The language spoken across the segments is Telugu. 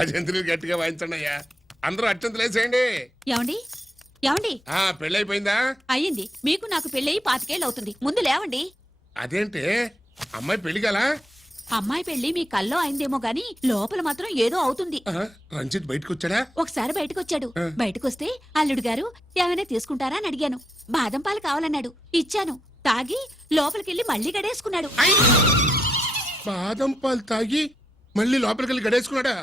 భజంత్రులు గట్టిగా వాయించండి అయ్యా. అందరూ అత్యంతలు వేసేయండి. ఏమండి ఏమండి పెళ్ళైపోయిందా? అయ్యింది. మీకు నాకు పెళ్ళయి 25 ఏళ్ళు అవుతుంది. ముందు లేవండి. అదేంటి అమ్మాయి పెళ్లి గల? అమ్మాయి పెళ్లి మీ కల్లో అయిందేమో గాని లోపల మాత్రం ఏదో అవుతుంది. రంజిత్ బయటకు వచ్చాడా? ఒకసారి బయటకొచ్చాడు. బయటకొస్తే అల్లుడు గారు ఏమైనా తీసుకుంటారా అని అడిగాను. బాదం పాలు కావాలన్నాడు. ఇచ్చాను. తాగి లోపలికెళ్ళి మళ్ళీ గడేసుకున్నాడు. బాదం పాలు తాగి మళ్ళీ లోపలికెళ్ళి గడేసుకున్నాడా?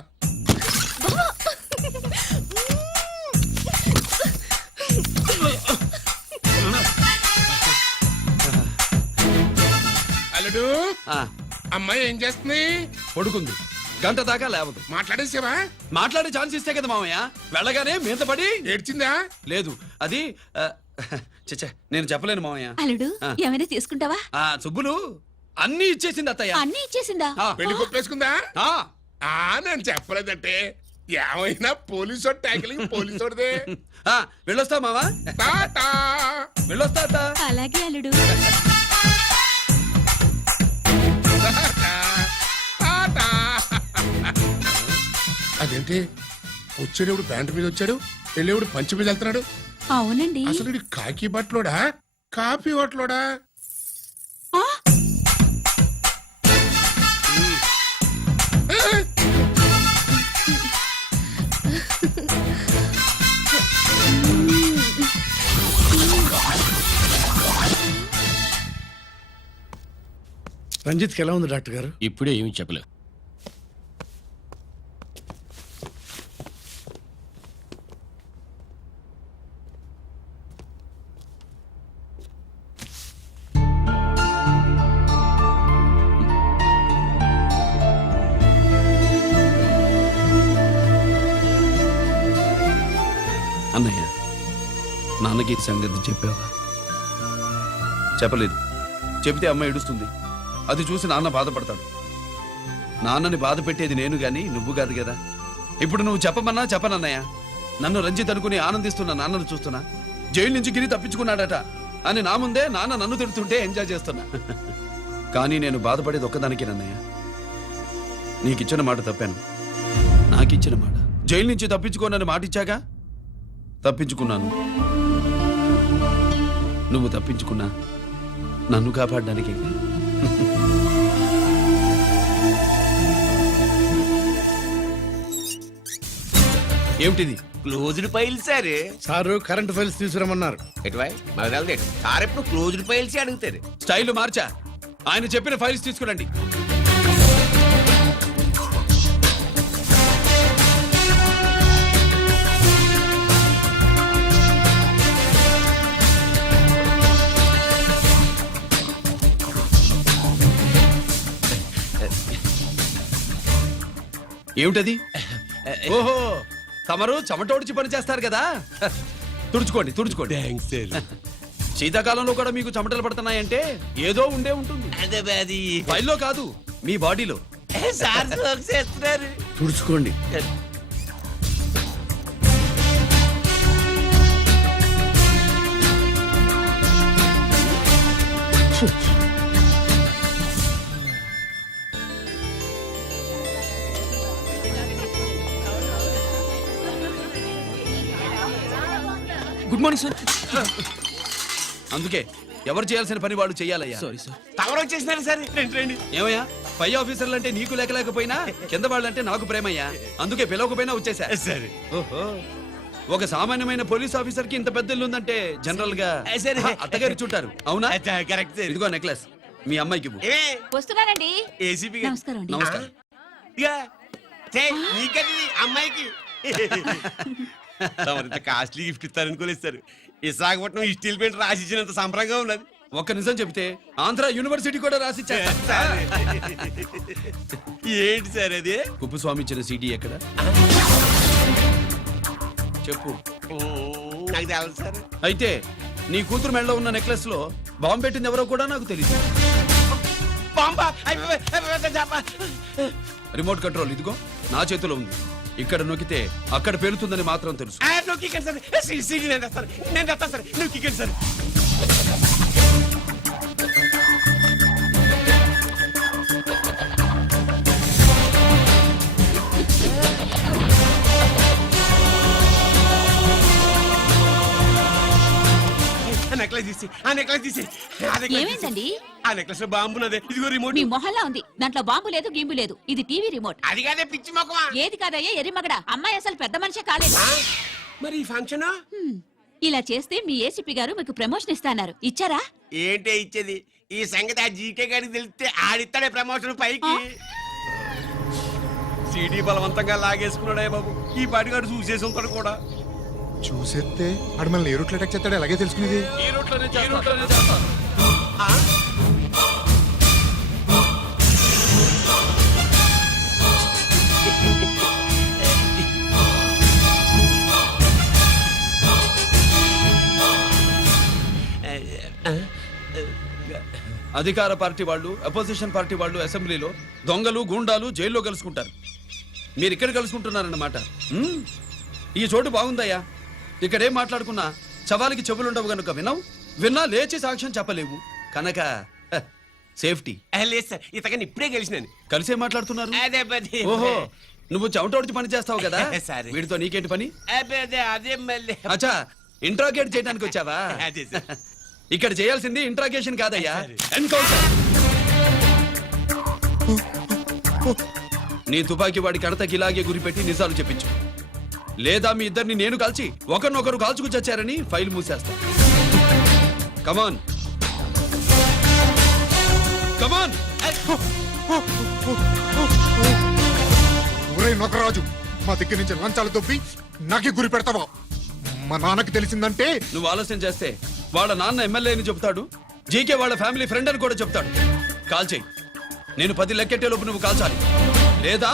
అల్లుడు, అమ్మాయి ఏం చేస్తుంది? పడుకుంది. గంట దాకా లేవదు. మాట్లాడేసావా? మాట్లాడే ఛాన్స్ ఇస్తే కదా మామయ్య. వెళ్ళగానే మీద పడి ఏడ్చిందా? లేదు, అది చచ్చా నేను చెప్పలేను మామయ్య. అల్లుడు ఏమైనా తీసుకుంటావా? సుబ్బులు అన్ని ఇచ్చేసింది అత్తయ్య. అన్ని ఇచ్చేసిందా? పెళ్లి కొప్పేసుకుందా? నేను చెప్పలేదంటే ఏమైనా పోలీసు ట్యాకిలింగ్ పోలీసోడిదే. వెళ్ళొస్తా మావా. వెళ్ళొస్తా అత్త. అలాగే అల్లుడు. అదేంటి వచ్చేటప్పుడు ప్యాంటు మీద వచ్చాడు, వెళ్ళేప్పుడు పంచి మీద వెళ్తున్నాడు? అవునండి. అసలు కాకి బట్టలోడా కాఫీ బట్టలోడా? రంజిత్కి ఎలా ఉంది డాక్టర్ గారు? ఇప్పుడే ఏమి చెప్పలే. అన్నయ్య, నాన్నకి ఈ సంగతి చెప్పావా? చెప్పలేదు. చెబితే అమ్మ ఏడుస్తుంది. అది చూసి నాన్న బాధపడతాడు. నాన్నని బాధ పెట్టేది నేను గాని నువ్వు కాదు కదా. ఇప్పుడు నువ్వు చెప్పమన్నా చెప్పనన్నయ్య. నన్ను రంజిత్ అనుకుని ఆనందిస్తున్న నాన్నను చూస్తున్నా. జైలు నుంచి గిరి తప్పించుకున్నాడట అని నా ముందే నాన్న నన్ను తిడుతుంటే ఎంజాయ్ చేస్తున్నా. కానీ నేను బాధపడేది ఒక్కదానికి నన్నయ్య. నీకిచ్చిన మాట తప్పాను. నాకిచ్చిన మాట జైలు నుంచి తప్పించుకోనని మాట ఇచ్చాగా, తప్పించుకున్నాను. నువ్వు తప్పించుకున్నా నన్ను కాపాడడానికి. ఏమిటిది? Closed file sir. Sir current files తీసుకురమ్మన్నారు. ఎటువై మాకు తెలదేంటి సార్, ఎప్పుడు క్లోజ్డ్ ఫైల్స్ అడుగుతారు. స్టైల్ మార్చా. ఆయన చెప్పిన ఫైల్స్ తీసుకురండి. ఏమిటది? ఓహో, తమరు చెమటోడిచి పని చేస్తారు కదా. తుడుచుకోండి తుడుచుకోండి. శీతాకాలంలో కూడా మీకు చెమటలు పడుతున్నాయంటే ఏదో ఉండే ఉంటుంది. అది ఫైల్లో కాదు, మీ బాడీలో. సార్ చేస్తున్నారు. తుడుచుకోండి. Good morning sir. అందుకే ఎవరు చేయాల్సిన పని వాళ్ళు చెయ్యాలయ్యా. Sorry sir. తవరు వచ్చేసినారు సార్. రండి. ఏమయ్యా, పై ఆఫీసర్లు అంటే నీకు లేకపోయినా కింద వాళ్ళంటే నాకు ప్రేమయ్యా. అందుకే పిలవకపోయినా వచ్చేసా. సరే. ఓహో, ఒక సామాన్యమైన పోలీస్ ఆఫీసర్ కి ఇంత పెద్ద ఇల్లు ఉందంటే జనరల్ గా అత్తగారు చుట్టారు. అవునా? కరెక్ట్. ఇదిగో నెక్లెస్ మీ అమ్మాయికి ఇవ్వు. వస్తున్నానండి. ఏసీపీ నమస్కారం అండి. నమస్కారం. నీకది అమ్మాయికి కాస్ట్లీ గిఫ్ట్ ఇస్తారనుకోలేదు సార్. విశాఖపట్నం స్టీల్ పెయింట్ రాసి ఇచ్చినంత సంబరంగా ఉన్నది. ఒక్క నిజం చెప్తే ఆంధ్ర యూనివర్సిటీ కూడా రాసిచ్చా. ఏంటి సార్ అది? కుప్పస్వామి ఇచ్చిన సీడీ ఎక్కడ చెప్పు. నాకు తెలదు సార్. అయితే నీ కూతురు మెడలో ఉన్న నెక్లెస్ లో బాంబు పెట్టింది ఎవరో కూడా నాకు తెలియదు. రిమోట్ కంట్రోల్ ఇదిగో నా చేతిలో ఉంది. ఇక్కడ నొక్కితే అక్కడ పేలుతుందని మాత్రం తెలుసు. నేను తెస్తాను సార్. నొక్కి సార్. ఆ నెక్లెస్ తీసి ఏమైందండి ఆ నెక్లెస్ లో బాంబు ఉన్నదే ఇదిగో రిమోట్ మీ మొహల్లా ఉంది దాంట్లో బాంబు లేదు గింబు లేదు ఇది టీవీ రిమోట్ అది కాదే పిచ్చి మొక్కమా ఏది కాదయ్యా ఎర్రిమగడ అమ్మాయి అసలు పెద్ద మనిషే కాలేదు మరి ఈ ఫంక్షన్ ఇలా చేస్తే మీ ఏసీపీ గారు మీకు ప్రమోషన్ ఇస్తాన్నారు ఇచ్చారా ఏంటే ఇచ్చేది ఈ సంగతి ఆ జీకే గారికి తెలిస్తే ఆడిస్తాడే ప్రమోషన్ పైకి సిడి బలవంతంగా లాగేసుకున్నాడే బాబు ఈ పాటిగాడు చూసేసి ఉంటాడు కూడా చూసేస్తే ఆడు మనల్ని ఏ రూట్లో అటాక్ చేస్తాడు ఎలాగే తెలుసుకునేది ఈ రూట్లోనే చేస్తా. ఆ? అధికార పార్టీ వాళ్ళు అపోజిషన్ పార్టీ వాళ్ళు అసెంబ్లీలో దొంగలు గూండాలు జైల్లో కలుసుకుంటారు మీరు ఇక్కడ కలుసుకుంటున్నారన్నమాట హ్మ్. ఈ చోటు బాగుందయ్యా ఇక్కడేం మాట్లాడుకున్నా శవాలకి చెవులుండవు గనుక విన్నా లేచి సాక్ష్యం చెప్పలేవు కనుక సేఫ్టీ లేదు సార్ ఇతగాని ఇప్పుడే గెలిచినాను కలిసే మాట్లాడుతున్నారు అదే పది ఓహో నువ్వు చెమటోడిచి పని చేస్తావు కదా సరే. వీడితో నీకేంటి పని అదే మళ్ళీ అచ్చా ఇంట్రాగేట్ చేయడానికి వచ్చావా అదే సార్. ఇక్కడ చేయాల్సింది ఇంట్రాగేషన్ కాదయ్యా సరే. ఎన్కౌంటర్ నీ తుపాకీ వాడి కడతకి ఇలాగే గురిపెట్టి నిజాలు చెప్పించు లేదా మీ ఇద్దరిని నేను కాల్చి ఒకరినొకరు కాల్చుకు చచ్చారని ఫైల్ మూసేస్తా కమాన్ కమాన్ ఊరే నొకరాజు మా దగ్గర నుంచి లంచాలు దొబ్బి నాకే గురి పెడతావా మా నాన్నకి తెలిసిందంటే నువ్వు ఆలస్యం చేస్తే వాళ్ళ నాన్న ఎమ్మెల్యే అని చెప్తాడు జీకే వాళ్ళ ఫ్యామిలీ ఫ్రెండ్ అని కూడా చెప్తాడు కాల్ చేయి నేను 10 లెక్కెట్టే లోపు నువ్వు కాల్చాలి లేదా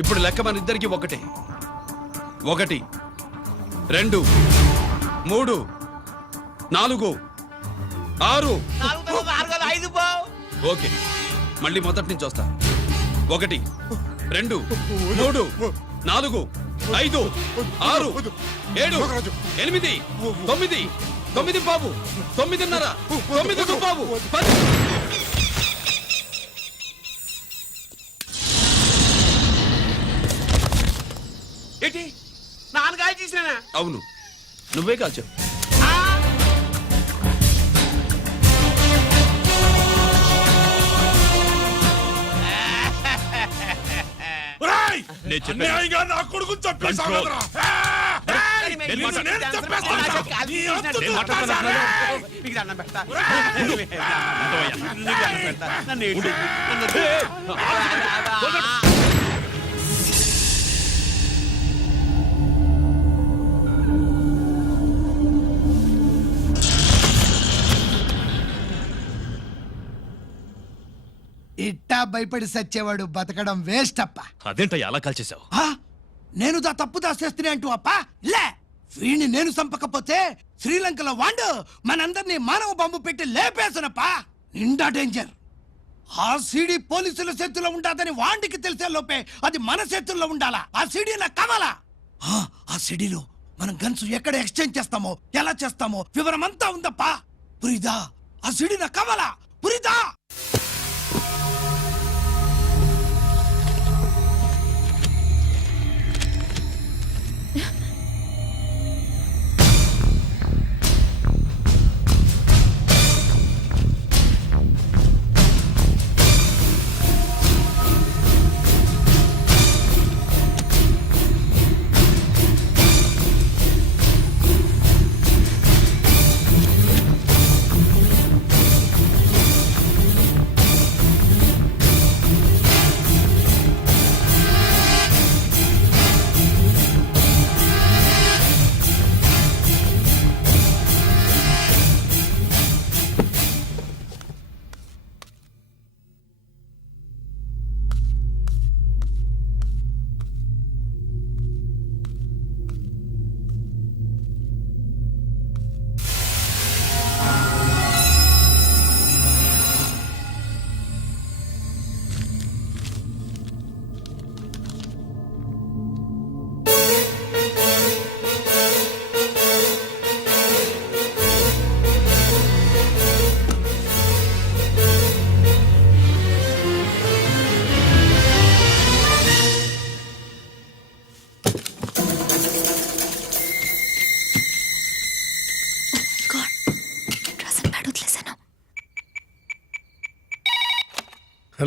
ఇప్పుడు లెక్క మన ఇద్దరికి ఒకటే 1 2 3 4 6 ఐదు బావు ఓకే మళ్ళీ మొదటి నుంచి వస్తా 1 2 3 4 5 6 7 8 9 9 బాబు 9:30 9 బాబు 10 ఏంటి నాన్నగారు చేసినా అవును నువ్వే కాల్చావు అన్యాయంగా నా కొడుకు చంపేశావు కదరా? నేను చంపేస్తాను. నీ అంతు చూస్తాను. మీకు దండం పెడతా నీకు దండం పెడతా. నన్ను ఏంటి? ఇట్టా భయపడి సచ్చేవాడు బతకడం వేస్ట్ అప్ప అదేంటయ్యా అలా కాల్చేశావు ఆ? నేను తప్పు దాచేస్తున్నా అంటూ అప్ప లే వీణ్ణి నేను చంపకపోతే శ్రీలంకలో వాండు మనందరినీ మానవ బాంబు పెట్టి లేపేసనప్ప నిండా డేంజర్ ఆ సీడీ పోలీసుల చేతుల్లో ఉండాదని వాండికి తెలిసే లోపే అది మన చేతుల్లో ఉండాలా ఆ సీడీ నాకు కావాలా ఆ సీడీలో మనం గన్స్ ఎక్కడ ఎక్స్చేంజ్ చేస్తామో ఎలా చేస్తామో వివరం అంతా ఉందప్పా పురిదా ఆ సీడీ నాకు కావాలా పురిదా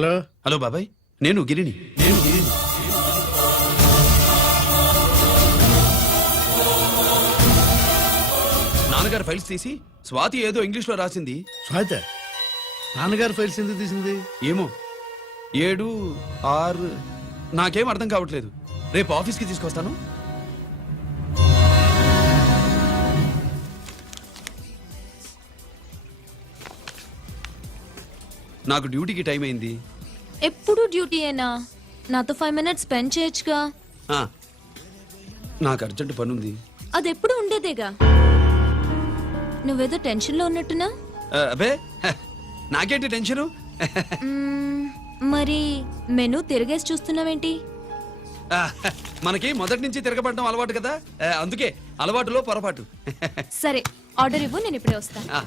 హలో. హలో బాబాయ్, నేను గిరిని. నాన్నగారు ఫైల్స్ తీసి స్వాతి ఏదో ఇంగ్లీష్ లో రాసింది. స్వాతి నాన్నగారు ఫైల్స్ ఎందుకు తీసింది? ఏమో 7, 6 నాకేం అర్థం కావట్లేదు. రేపు ఆఫీస్కి తీసుకొస్తాను. నాకు డ్యూటీకి టైం అయింది. ఎప్పుడు డ్యూటీయేనా? నాతో 5 minutes స్పెండ్ చేయొచ్చుగా. ఆ, నాకు అర్జెంట్ పని ఉంది. అది ఎప్పుడు ఉండేదేగా. నువ్వేదో టెన్షన్లో ఉన్నట్టునా? అబే నాకేంటి టెన్షను? మరి మెనూ తిరగేసి చూస్తున్నావేంటి? మనకి మొదటి నుంచి తిరగబడడం అలవాటు కదా, అందుకే అలవాటులో పొరపాటు. సరే ఆర్డర్ ఇవ్వు, నేను ఇప్పుడే వస్తాను. ఆ,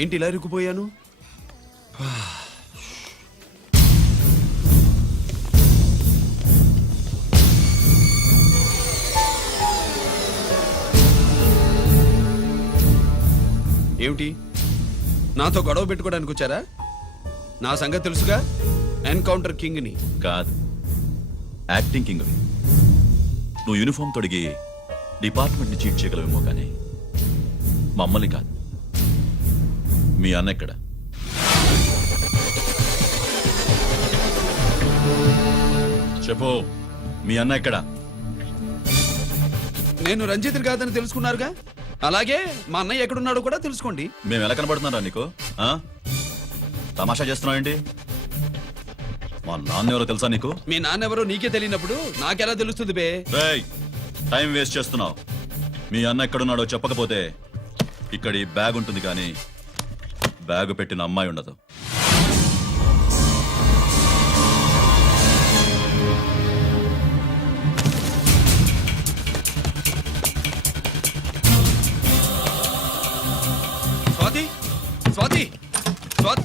ఏంటి ఇలా ఇరుక్కుపోయాను? ఏమిటి, నాతో గొడవ పెట్టుకోవడానికి వచ్చారా? నా సంగతి తెలుసుగా, ఎన్కౌంటర్ కింగ్ని. కాదు, యాక్టింగ్ కింగ్. నువ్వు యూనిఫామ్ తొడిగి డిపార్ట్మెంట్ని చీట్ చేయగలవేమో కానీ మమ్మల్ని కాదు. మీ అన్న ఎక్కడ? చెప్పు, మీ అన్న ఎక్కడ? నేను రంజిత్ కాదని తెలుసుకున్నారుగా, అలాగే మా అన్నయ్య ఎక్కడున్నాడో కూడా తెలుసుకోండి. మేము ఎలా కనబడుతున్నారా నీకు? ఆ? తమాషా చేస్తున్నావు ఏంటి? మా నాన్న ఎవరో తెలుసా నీకు? మీ నాన్నెవరో నీకే తెలియనప్పుడు నాకెలా తెలుస్తుంది బే? రేయ్, టైం వేస్ట్ చేస్తున్నావు. మీ అన్న ఎక్కడున్నాడో చెప్పకపోతే ఇక్కడ ఈ బ్యాగ్ ఉంటుంది కానీ బ్యాగ్ పెట్టిన అమ్మాయి ఉండదు. Swathi, Swathi, Swathi.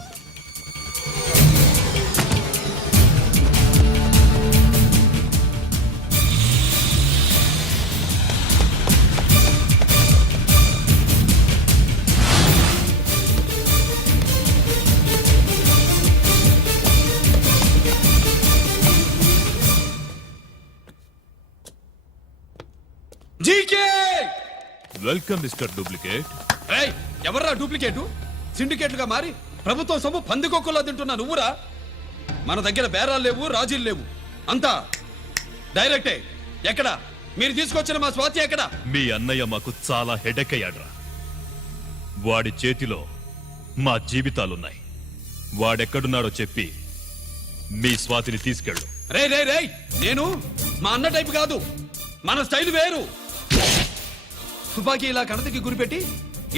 GK! Welcome mister duplicate. ఏయ్, ఎవర్రా డూప్లికేటు? సిండికేట్లుగా మారి ప్రభుత్వం సొమ్ము పందికొక్కులా తింటున్నా నువ్వురా? మన దగ్గర బేరాలు లేవు, రాజీలు లేవు, అంతా డైరెక్టే. ఎక్కడ మీరు తీసుకొచ్చిన మా స్వాతి ఎక్కడ? మీ అన్నయ్య మాకు చాలా హెడెక్ అయ్యాడ్రా. వాడి చేతిలో మా జీవితాలున్నాయి. వాడెక్కడున్నాడో చెప్పి మీ స్వాతిని తీసుకెళ్ళు. రే రే రే, నేను మా అన్న టైపు కాదు, మన స్టైల్ వేరు. తుపాకీ ఇలా కణతికి గురిపెట్టి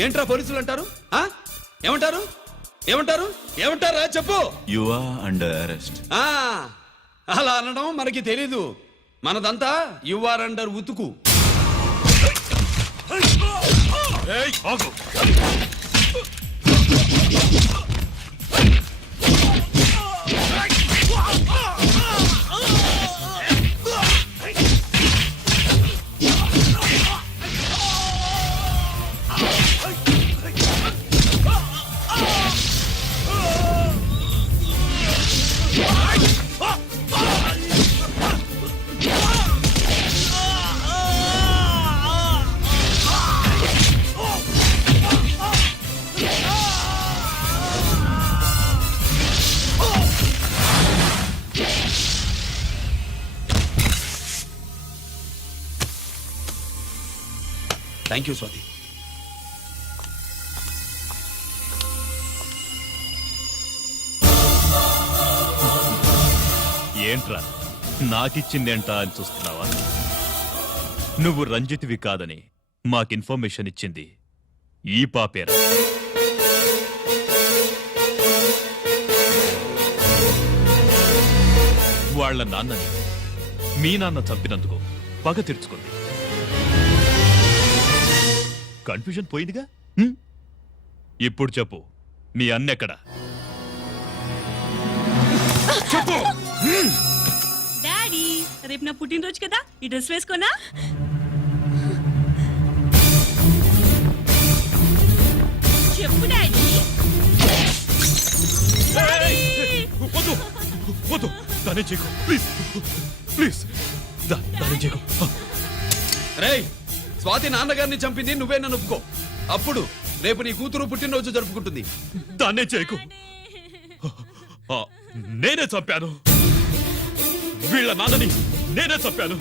ఏంట్రా పోలీసులు అంటారు? ఆ? ఏమంటారు? ఏమంటారు? ఏమంటారా చెప్పు. You are under arrest. ఆ, అలా అనడం మనకి తెలీదు. మనదంతా యు ఆర్ అండర్ ఉతుకు. Thank you Swathi. ఏంట్రా నాకిచ్చిందేంటా అని చూస్తున్నావా? నువ్వు రంజిత్వి కాదని మాకు ఇన్ఫర్మేషన్ ఇచ్చింది ఈ పాపేరా. వాళ్ళ నాన్నని మీ నాన్న చంపినందుకు పగ తీర్చుకుంది. కన్ఫ్యూజన్ పోయిందిగా. ఇప్పుడు చెప్పు, మీ అన్నెక్కడా? డాడీ, రేపు నా పుట్టినరోజు కదా, ఈ డ్రెస్ వేసుకోనా? దాన్ని చేయకు ప్లీజ్ ప్లీజ్ దాన్ని చేయకు రేయ్ స్వాతి నాన్నగారిని చంపింది నువ్వే నన్ను ఒప్పుకో అప్పుడు రేపు నీ కూతురు పుట్టినరోజు జరుపుకుంటుంది దాన్నే చేయకు ఆ, నేనే చంపాను వీళ్ళ నాన్నని నేనే చంపాను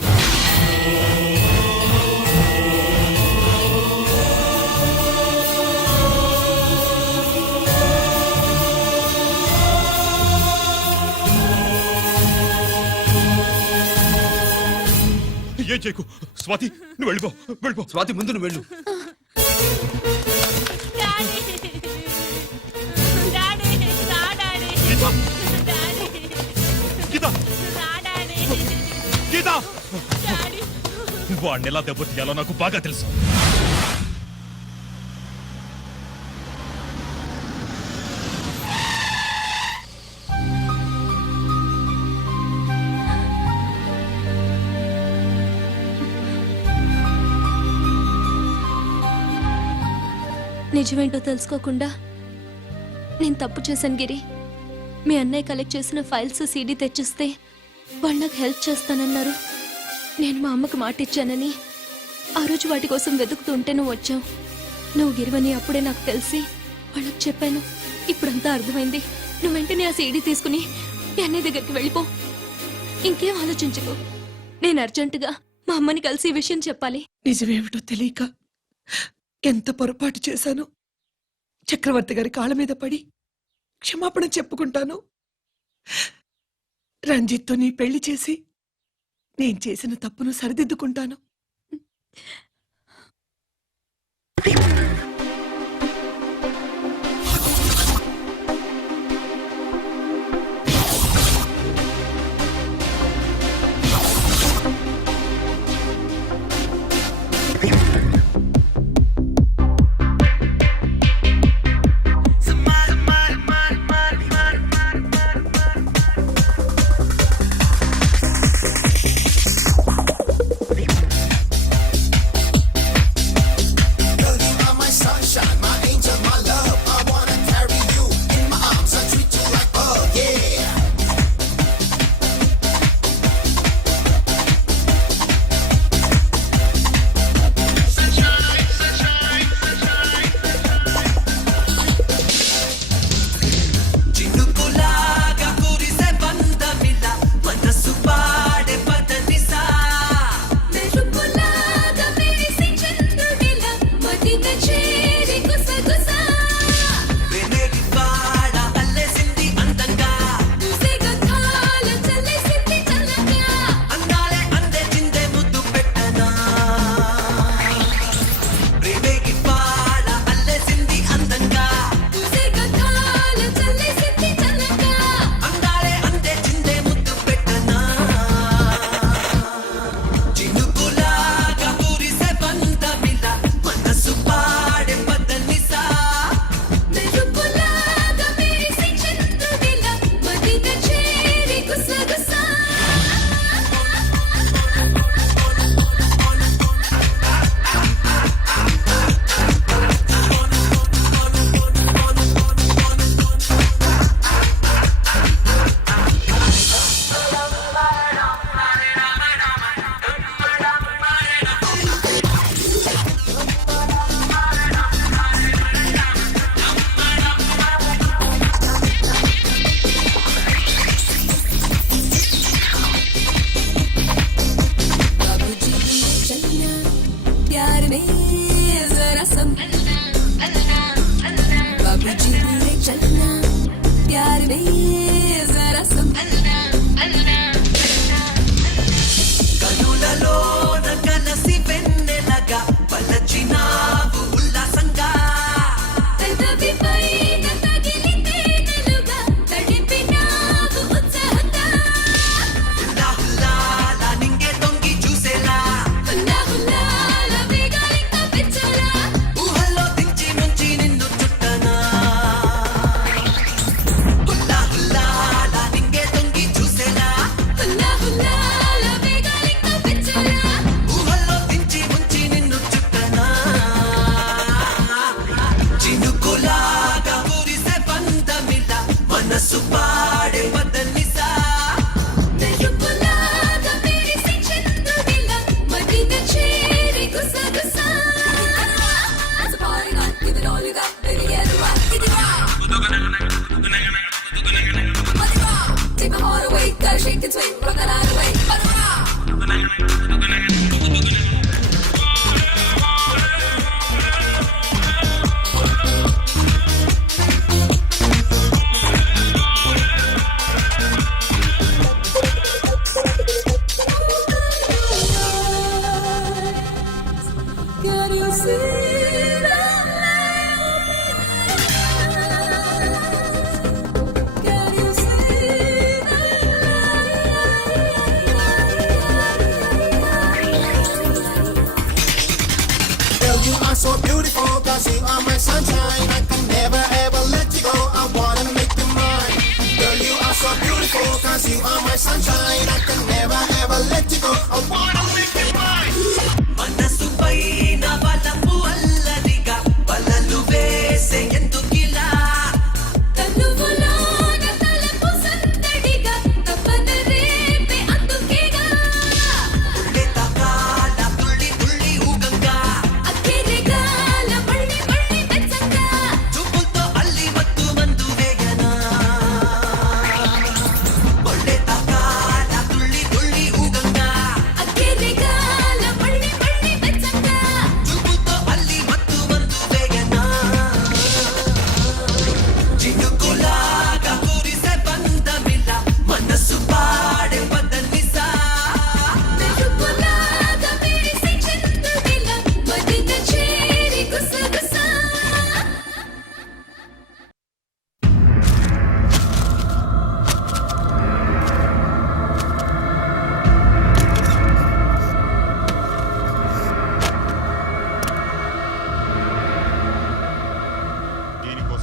ఏం చేయకు స్వాతి నువ్వు వెళ్ళిపో స్వాతి ముందు నువ్వు వెళ్ళు గీత గీత గీత వాడిని ఎలా దెబ్బతీయాలో నాకు బాగా తెలుసు నిజమేంటో తెలుసుకోకుండా నేను తప్పు చేశాను గిరి. మీ అన్నయ్య కలెక్ట్ చేసిన ఫైల్స్ సీడీ తెచ్చిస్తే వాళ్ళు నాకు హెల్ప్ చేస్తానన్నారు. నేను మా అమ్మకు మాట ఇచ్చానని ఆ రోజు వాటి కోసం వెతుకుతూ ఉంటే నువ్వు వచ్చావు. నువ్వు గిరివని అప్పుడే నాకు తెలిసి వాళ్ళకి చెప్పాను. ఇప్పుడంతా అర్థమైంది. నువ్వు వెంటనే ఆ సీడీ తీసుకుని మీ అన్నయ్య దగ్గరికి వెళ్ళిపో. ఇంకేం ఆలోచించుకో. నేను అర్జెంటుగా మా అమ్మని కలిసి ఈ విషయం చెప్పాలి. నిజమేమిటో తెలియక ఎంత పొరపాటు చేశాను. చక్రవర్తి గారి కాళ్ళ మీద పడి క్షమాపణ చెప్పుకుంటాను. రంజిత్తో నీ పెళ్లి చేసి నేను చేసిన తప్పును సరిదిద్దుకుంటాను.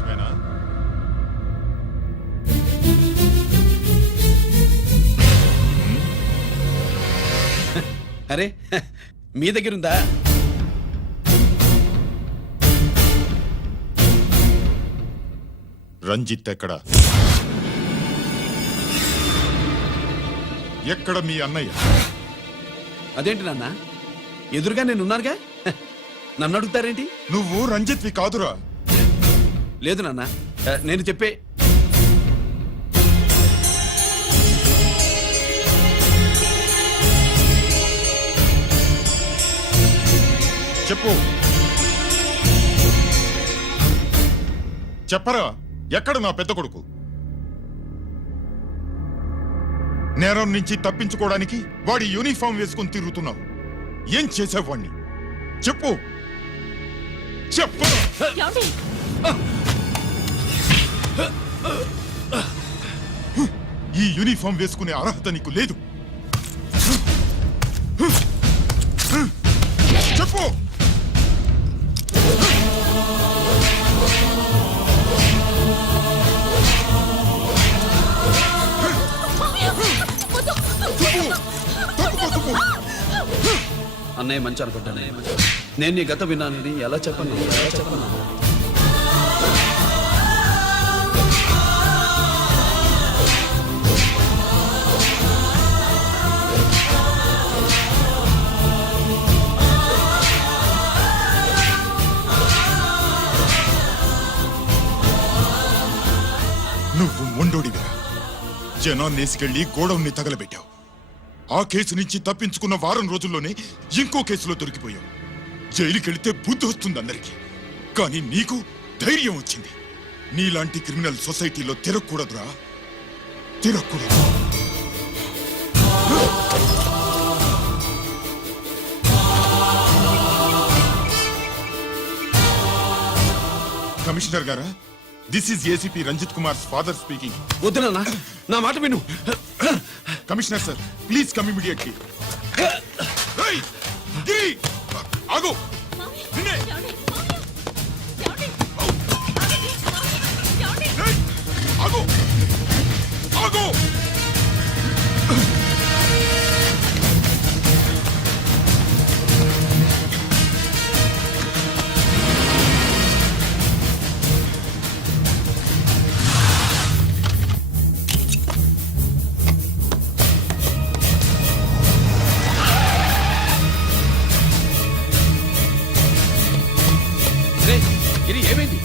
నువ్వేనా అరే మీ దగ్గర ఉందా? రంజిత్ ఎక్కడ ఎక్కడ మీ అన్నయ్య? అదేంటి నాన్న, ఎదురుగా నేను ఉన్నానుగా, నన్ను అడుగుతారేంటి? నువ్వు రంజిత్వి కాదురా. లేదు నాన్న, నేను చెప్పే చెప్పు, చెప్పరా, ఎక్కడ నా పెద్ద కొడుకు? నేరం నుంచి తప్పించుకోవడానికి వాడి యూనిఫామ్ వేసుకుని తిరుగుతున్నావు. ఏం చేసావు వాణ్ణి? చెప్పు, చెప్పు. ఏమండి? ఈ యూనిఫామ్ వేసుకునే అర్హత నీకు లేదు. చెప్పు. అన్నయ్య మంచి అనుకుంటాను. నేను నీ గత విన్నానని ఎలా చెప్పను? నువ్వు మొండోడిగా జనాన్నేసుకెళ్లి గోడౌన్ని తగలబెట్టావు. ఆ కేసు నుంచి తప్పించుకున్న వారం రోజుల్లోనే ఇంకో కేసులో దొరికిపోయావు. జైలుకెళ్తే బుద్ధి వస్తుంది అందరికీ, కానీ నీకు ధైర్యం వచ్చింది. నీలాంటి క్రిమినల్ సొసైటీలో తిరగకూడదురా, తిరగకూడదు. కమిషనర్ గారా, this is ACP Ranjith Kumar father speaking. వద్దు నాన్న, నా మాట విను. Commissioner sir, please come immediately. ఆగు. నిన్నే. ఏయ్, ఆగు. ఆగు. ఇది ఏమైంది?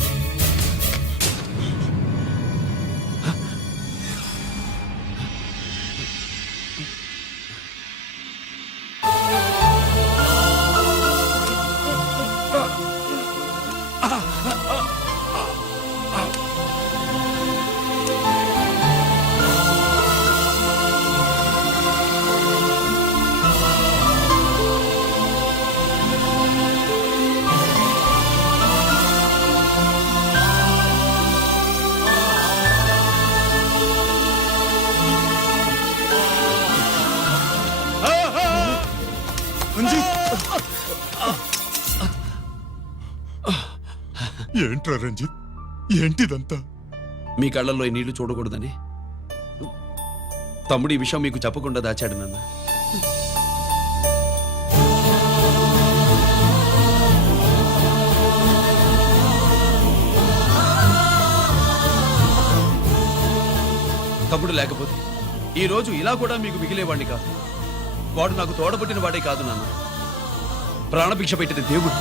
ఏంట్రా రంజిత్, ఏంటిదంతా? మీ కళ్ళల్లో ఈ నీళ్లు చూడకూడదని తమ్ముడు ఈ విషయం మీకు చెప్పకుండా దాచాడు నాన్న. తమ్ముడు లేకపోతే ఈ రోజు ఇలా కూడా మీకు మిగిలేవాడిని కాదు. వాడు నాకు తోడబుట్టిన వాడే కాదు నాన్న, ప్రాణభిక్ష పెట్టిన దేవుడు.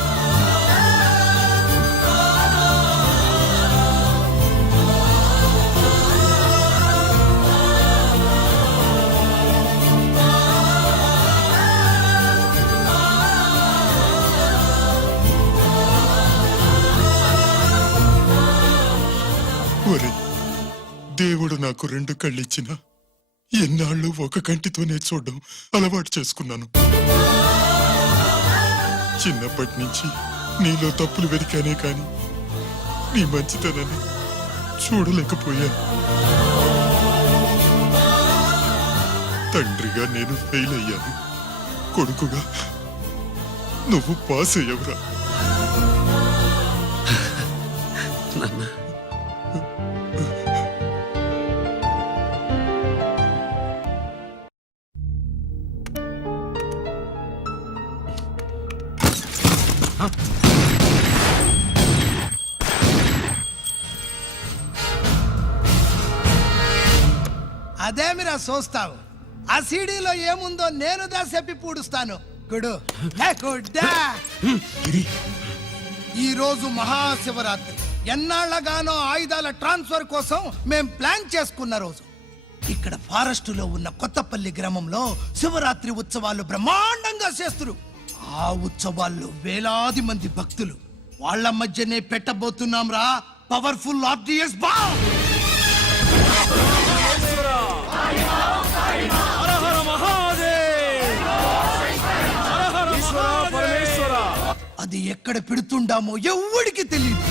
ఒరే, దేవుడు నాకు రెండు కళ్ళిచ్చిన ఎన్నాళ్ళు ఒక కంటితోనే చూడడం అలవాటు చేసుకున్నాను. చిన్నప్పటి నుంచి నీలో తప్పులు వెతికానే కాని నీ మంచితనాన్ని చూడలేకపోయాను. తండ్రిగా నేను ఫెయిల్ అయ్యాను, కొడుకుగా నువ్వు పాస్ అయ్యవురా. నాన్న, అదేమిరా చూస్తావు? ఆ సీడీలో ఏముందో నేను చెప్పి పూడుస్తాను. గుడు ఏ గుడ్డా. ఈ రోజు మహాశివరాత్రి. ఎన్నాళ్లగానో ఆయుధాల ట్రాన్స్ఫర్ కోసం మేం ప్లాన్ చేసుకున్న రోజు. ఇక్కడ ఫారెస్ట్ లో ఉన్న కొత్తపల్లి గ్రామంలో శివరాత్రి ఉత్సవాలు బ్రహ్మాండంగా చేస్తున్నారు. ఆ ఉత్సవాల్లో వేలాది మంది భక్తులు. వాళ్ళ మధ్యనే పెట్టబోతున్నాం రా పవర్ఫుల్ ఆర్డిఎస్ బాంబ్. అది ఎక్కడ పెడుతుండామో ఎవ్వడికి తెలియదు.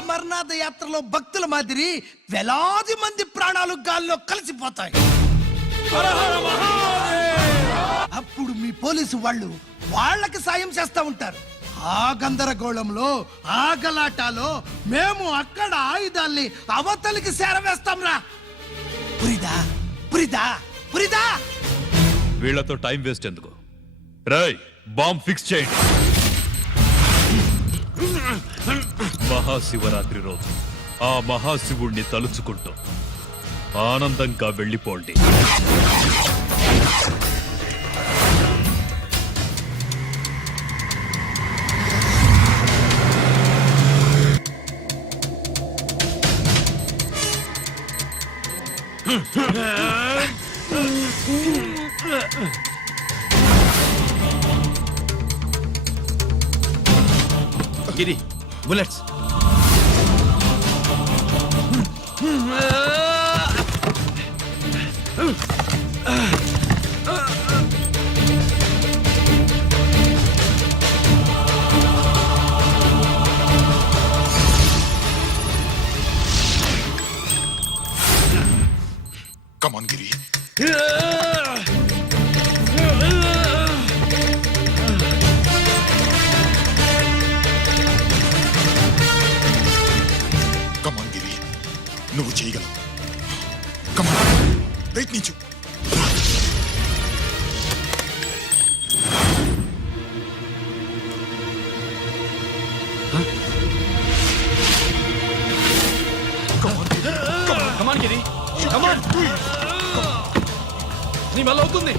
అమర్నాథ్ యాత్రలో భక్తుల మాదిరి వేలాది మంది ప్రాణాలు గాల్లో కలిసిపోతాయి. అప్పుడు మీ పోలీసు వాళ్ళు వాళ్ళకి సాయం చేస్తా ఉంటారు. ఆ గందరగోళంలో ఆ గలాటాలో మేము అక్కడ ఆయుధాల్ని అవతలికి చేరవేస్తాం రా. పురిదా పురిదా పురిదా. వీళ్లతో టైం వేస్ట్ ఎందుకు? రై బాంబ్ ఫిక్స్ చేయండి. మహాశివరాత్రి రోజు ఆ మహాశివుణ్ణి తలుచుకుంటూ ఆనందంగా వెళ్ళిపోండి. గిరి bullets. Come on, Giri. Come on, Giri. నువ్వు చేయగలవు. Come on. ప్రయత్నించు. కమాన్ గిరి, కమాన్. నీ వల్ల అవుతుంది.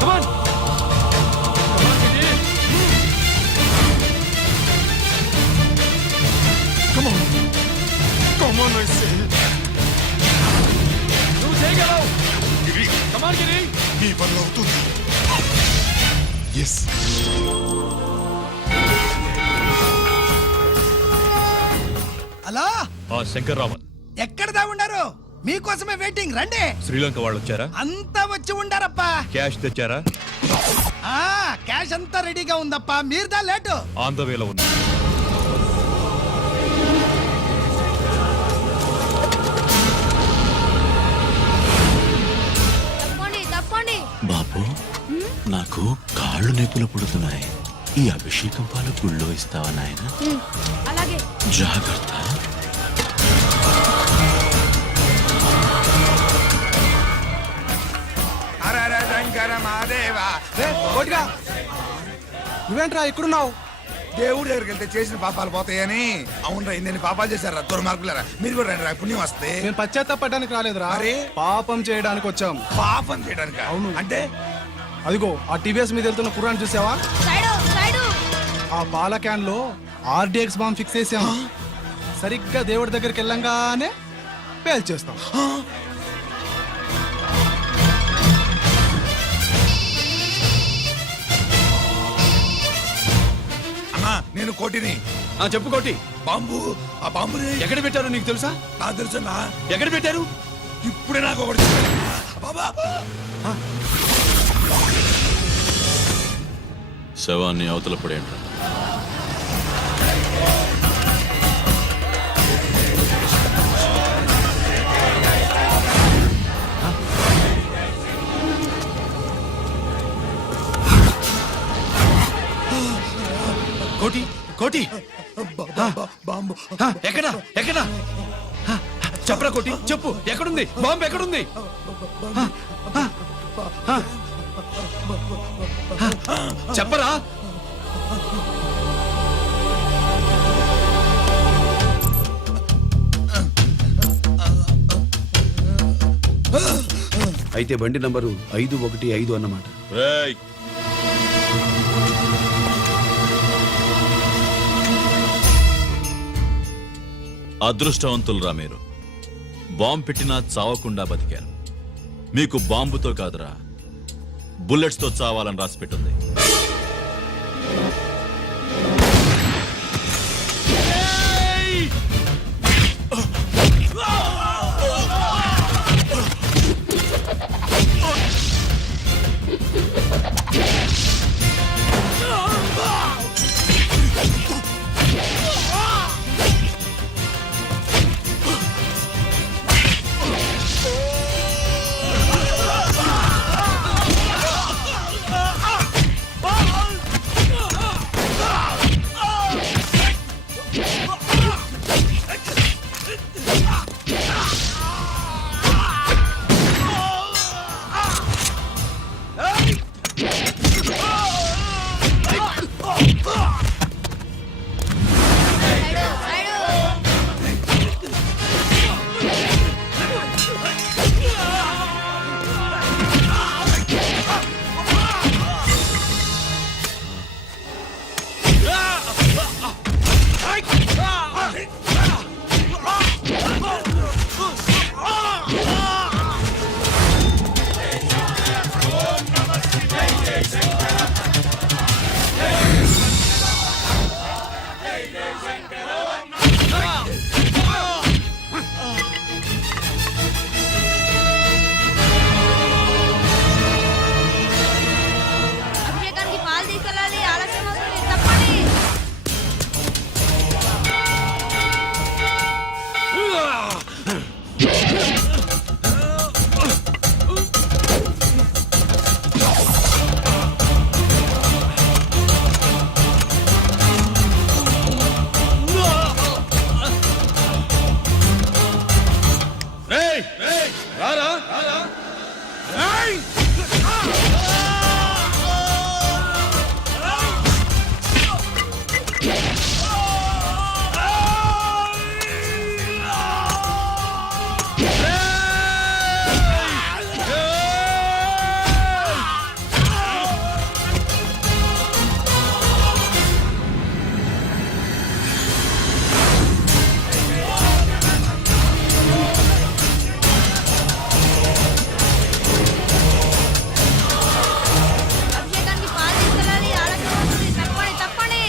కమాన్. Come on. Come on, I say. నువ్వు చేయగలవు. గిరి, కమాన్ గిరి. నీ వల్ల అవుతుంది. ఎస్. హలో, ఆ శంకర్రామన్ ఎక్కడ దాగుండారు? మీకోసమే వెయిటింగ్. రండి. శ్రీలంక వాళ్ళు వచ్చారా? అంతా వచ్చి ఉండారప్పా. క్యాష్ తెచ్చారా? ఆ క్యాష్ అంతా రెడీగా ఉందప్పా. మీరుదా లేటు. ఆన్ ద వేలో ఉంది. బాబు, నాకు కాళ్ళు నొప్పులు పుడుతున్నాయి. ఈ అభిషేకం పాలు గుళ్ళో ఇస్తావా నాయన? అలాగే. జాగ్రత్త. నువ్వేంట్రా ఇక్కడున్నావు? దేవుడు దగ్గరికి వెళ్తే చేసిన పాపాలు పోతాయని. అవునరా, ఇన్ని పాపాలు చేశారా దుర్మార్గులారా. మీరు కూడా రండి రా, పుణ్యం వస్తే. నేను పశ్చాత్తాపడడానికి రాలేదురా, మరి? పాపం చేయడానికి వచ్చాం. పాపం చేయడానికి? అవును. అంటే అదిగో ఆ టీవీఎస్ మీద వెళ్తున్న కుర్రాన్ని చూసావా? ఆ పాల క్యాన్ లో ఆర్డిఎక్స్ బాంబ్ ఫిక్స్ చేసాం. సరిగ్గా దేవుడి దగ్గరికి వెళ్ళంగానే పేల్చేస్తాం. అన్నా, నేను కోటిని. చెప్పు కోటి. బాంబు, ఆ బాంబుని ఎక్కడ పెట్టారు నీకు తెలుసా? నాకు తెలుసన్నా. ఎక్కడ పెట్టారు? ఇప్పుడే నాకు ఒకటి చెప్పారు. బాబా, శవాన్ని అవతల పడేయండి. కోటి, కోటి. బాంబు ఎక్కడ ఎక్కడ చెప్పరా కోటి, చెప్పు. ఎక్కడుంది బాంబు? ఎక్కడుంది? చెప్పరా. అయితే బండి నంబరు 515 అన్నమాట. రేయ్ అదృష్టవంతులరా మీరు. బాంబు పెట్టినా చావకుండా బతికారు. మీకు బాంబుతో కాదురా బుల్లెట్స్ తో చావాలని రాసి పెట్టుంది. అభిషేకానికి పాలు తీసుకెళ్ళాలి, ఆలస్యం అవుతుంది, తప్పండి. అభిషేకానికి పాలు తీసుకెళ్ళాలి, ఆలస్యం అవుతుంది, తప్పండి, తప్పండి.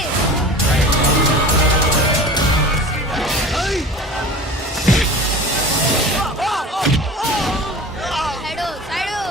Side, side.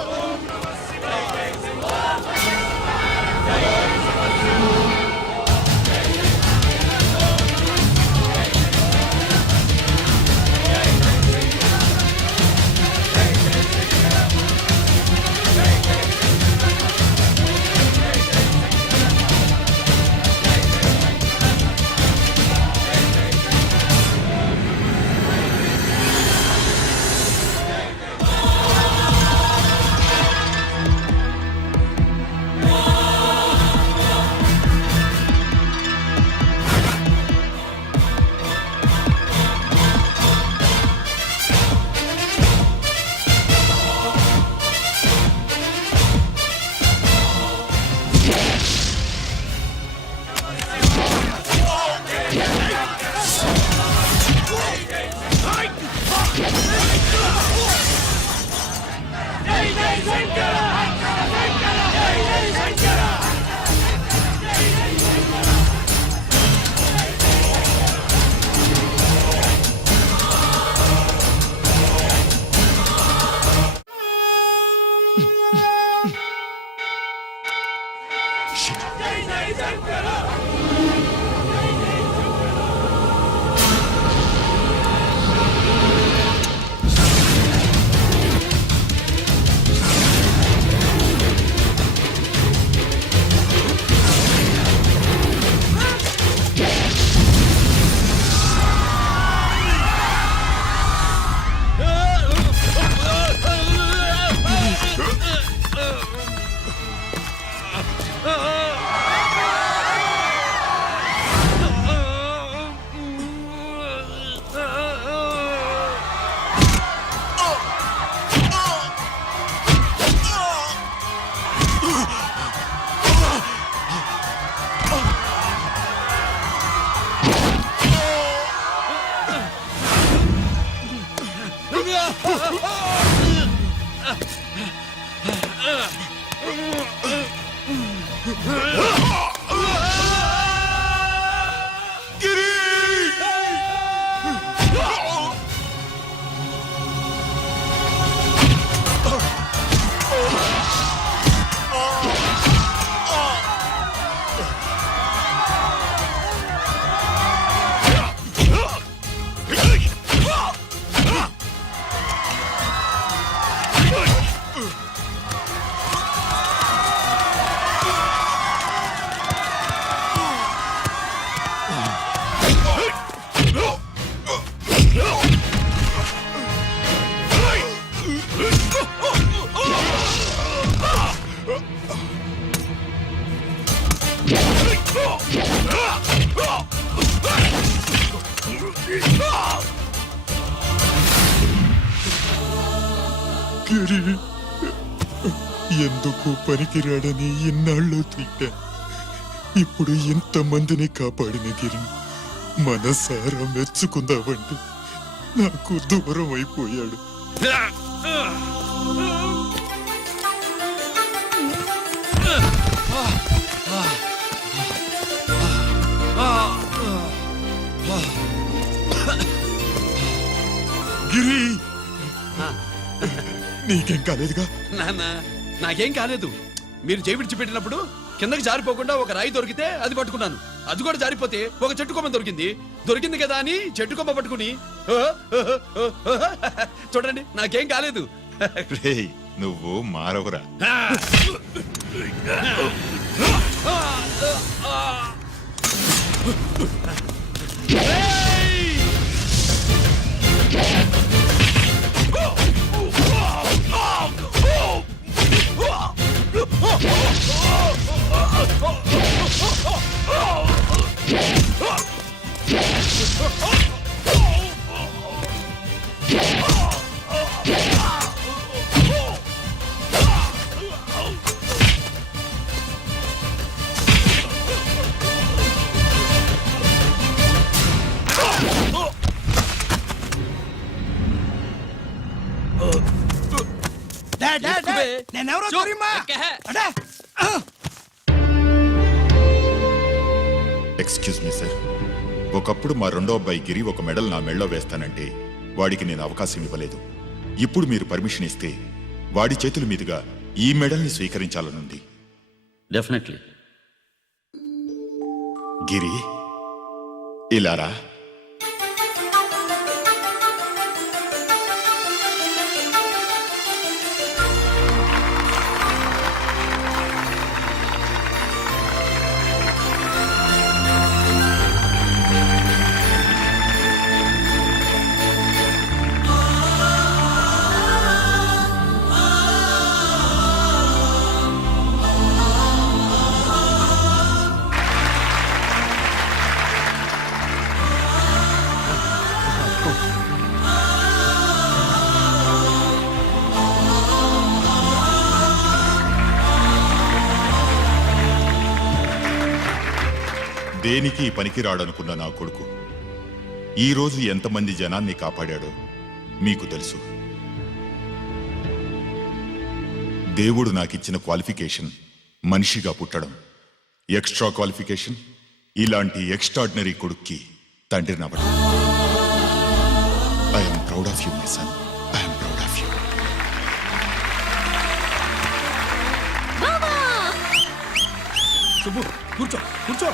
గిరి ఎందుకు పనికిరాడని ఇన్నాళ్ళు తిట్టా. ఇప్పుడు ఇంతమందిని కాపాడిన గిరి మనసారా మెచ్చుకుందామంటే నాకు దూరం అయిపోయాడు. గిరి నీకేం కాలేదుగా? నాన్న నాకేం కాలేదు. మీరు చేయి విడిచిపెట్టినప్పుడు కిందకి జారిపోకుండా ఒక రాయి దొరికితే అది పట్టుకున్నాను. అది కూడా జారిపోతే ఒక చెట్టు కొమ్మ దొరికింది కదా అని చెట్టు కొమ్మ పట్టుకుని చూడండి నాకేం కాలేదు. రేయ్, నువ్వు మారవురా. నేనెవరో తెలియమా? అడే! ఎక్స్క్యూజ్ మీ సార్, ఒకప్పుడు మా రెండో అబ్బాయి గిరి ఒక మెడల్ నా మెడలో వేస్తానంటే వాడికి నేను అవకాశం ఇవ్వలేదు. ఇప్పుడు మీరు పర్మిషన్ ఇస్తే వాడి చేతుల మీదుగా ఈ మెడల్ని స్వీకరించాలనుంది. డెఫినెట్లీ. గిరి ఇలారా. దేనికి పనికిరాడనుకున్న నా కొడుకు ఈరోజు ఎంతమంది జనాన్ని కాపాడాడో మీకు తెలుసు. దేవుడు నాకిచ్చిన క్వాలిఫికేషన్ మనిషిగా పుట్టడం, ఎక్స్ట్రా క్వాలిఫికేషన్ ఇలాంటి ఎక్స్ట్రాడినరీ కొడుక్కి తండ్రినవ్వడం. I'm proud of you my son, I'm proud of you. కూర్చో కూర్చో.